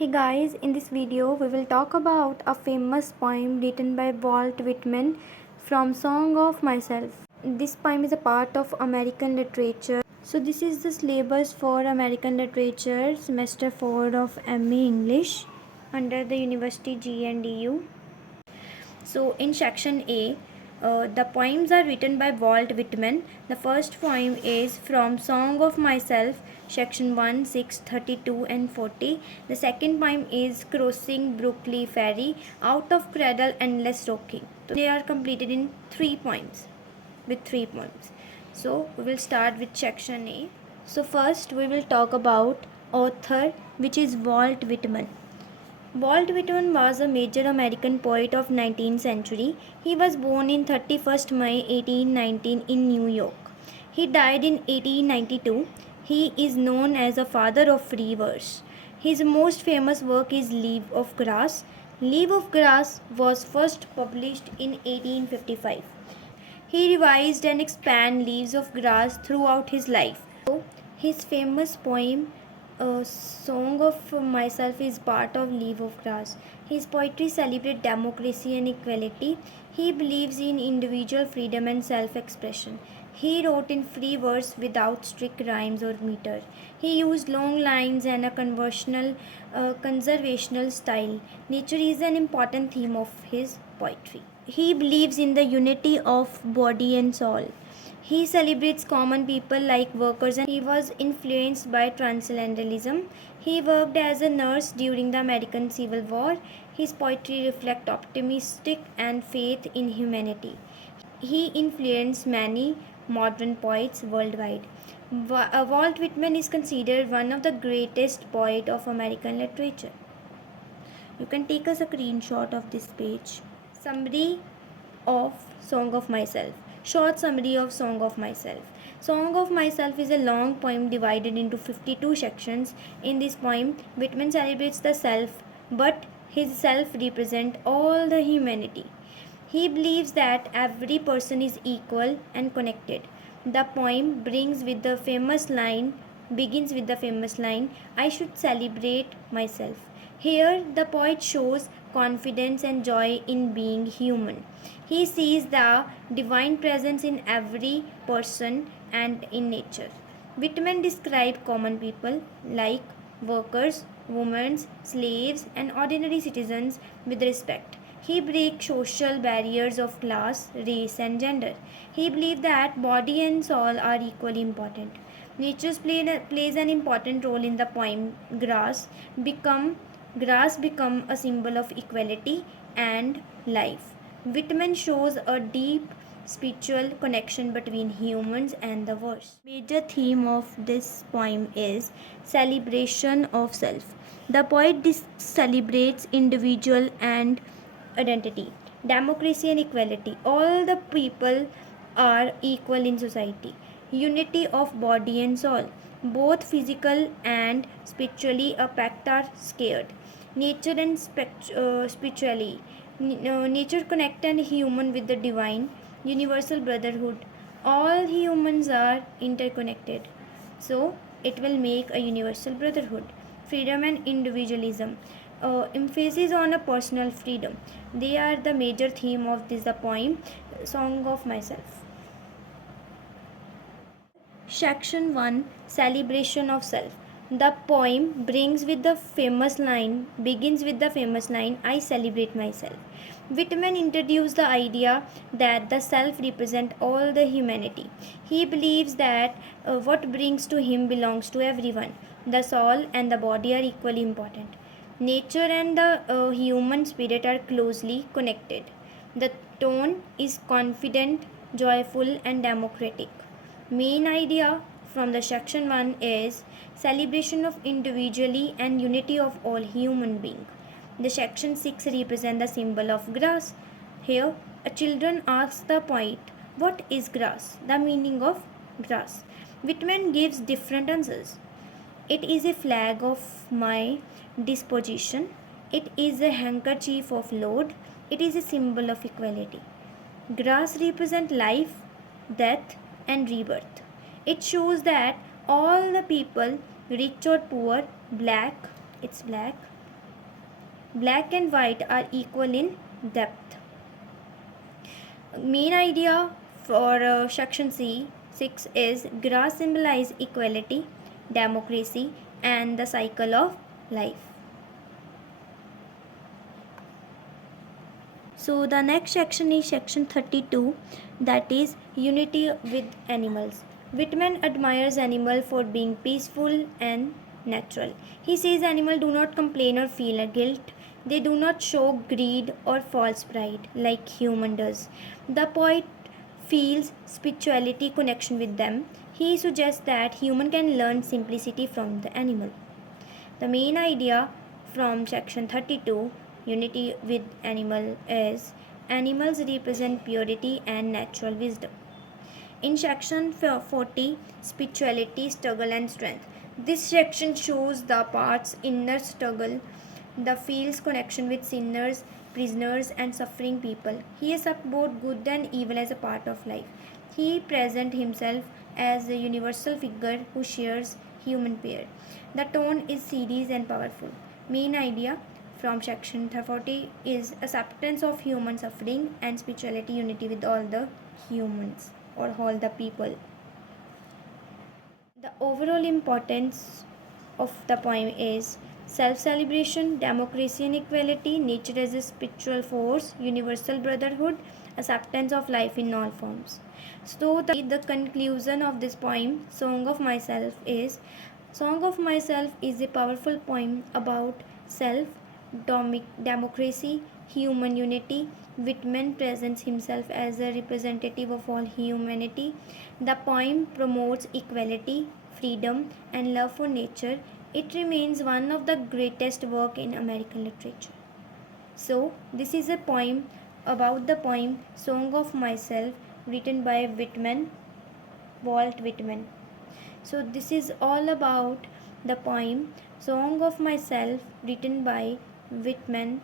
Hey guys, in this video we will talk about a famous poem written by Walt Whitman from Song of Myself. This poem is a part of American literature. So this is the syllabus for American literature semester 4 of MA English under the University GNDU. So in section A, the poems are written by Walt Whitman. The first poem is from Song of Myself, section 1, 6, 32 and 40. The second poem is Crossing Brooklyn Ferry, Out of Cradle Endless Rocking. So they are completed in 3 poems, with 3 poems. So we will start with section A. So first we will talk about author, which is Walt Whitman. Walt Whitman was a major American poet of 19th century. He was born in 31st May 1819 in New York. He died in 1892. He is known as a father of free verse. His most famous work is Leaf of Grass. Leaf of Grass was first published in 1855. He revised and expanded Leaves of Grass throughout his life. So, his famous poem a Song of Myself is part of Leaf of Grass. His poetry celebrates democracy and equality. He believes in individual freedom and self-expression. He wrote in free verse without strict rhymes or meter. He used long lines and a conservational style. Nature is an important theme of his poetry. He believes in the unity of body and soul. He celebrates common people like workers and he was influenced by Transcendentalism. He worked as a nurse during the American Civil War. His poetry reflects optimistic and faith in humanity. He influenced many modern poets worldwide. Walt Whitman is considered one of the greatest poets of American literature. You can take a screenshot of this page. Summary of Song of Myself. Short summary of Song of Myself. Song of Myself is a long poem divided into 52 sections. In this poem, Whitman celebrates the self, but his self represents all the humanity. He believes that every person is equal and connected. The poem begins with the famous line, I should celebrate myself. Here, the poet shows confidence and joy in being human. He sees the divine presence in every person and in nature. Whitman describes common people like workers, women, slaves, and ordinary citizens with respect. He breaks social barriers of class, race, and gender. He believes that body and soul are equally important. Nature plays an important role in the poem. Grass become a symbol of equality and life. Whitman shows a deep spiritual connection between humans and the verse. Major theme of this poem is celebration of self. The poet celebrates individual and identity, democracy and equality. All the people are equal in society. Unity of body and soul. Both physical and spiritually a pact are scared. Nature and spiritually. Nature connect and human with the divine. Universal brotherhood. All humans are interconnected. So it will make a universal brotherhood. Freedom and individualism. Emphasis on a personal freedom. They are the major theme of this the poem Song of Myself. Section 1, Celebration of Self. The poem begins with the famous line, I celebrate myself. Whitman introduced the idea that the self represents all the humanity. He believes that what brings to him belongs to everyone. The soul and the body are equally important. Nature and the human spirit are closely connected. The tone is confident, joyful, and democratic. Main idea from the section 1 is celebration of individuality and unity of all human beings. The section 6 represents the symbol of grass. Here, a children asks the poet, what is grass? The meaning of grass. Whitman gives different answers. It is a flag of my disposition. It is a handkerchief of load. It is a symbol of equality. Grass represents life, death, and rebirth. It shows that all the people, rich or poor, black, Black and white are equal in depth. Main idea for section C 6 is grass symbolize equality, democracy, and the cycle of life. So the next section is section 32, that is unity with animals. Whitman admires animals for being peaceful and natural. He says animals do not complain or feel guilt. They do not show greed or false pride like human does. The poet feels spirituality connection with them. He suggests that human can learn simplicity from the animal. The main idea from section 32, unity with animal, is animals represent purity and natural wisdom. In section 40, spirituality, struggle and strength. This section shows the parts inner struggle, the feels connection with sinners, prisoners and suffering people. He accepts both good and evil as a part of life. He presents himself as a universal figure who shares human pair. The tone is serious and powerful. Main idea from section 40 is acceptance of human suffering and spirituality, unity with all the humans or all the people. The overall importance of the poem is self-celebration, democracy and equality, nature as a spiritual force, universal brotherhood, acceptance of life in all forms. So the conclusion of this poem, Song of Myself is a powerful poem about self, democracy, human unity. Whitman presents himself as a representative of all humanity. The poem promotes equality, freedom, and love for nature. It remains one of the greatest works in American literature. So, this is a poem about the poem Song of Myself, written by Walt Whitman. So, this is all about the poem Song of Myself, written by Whitman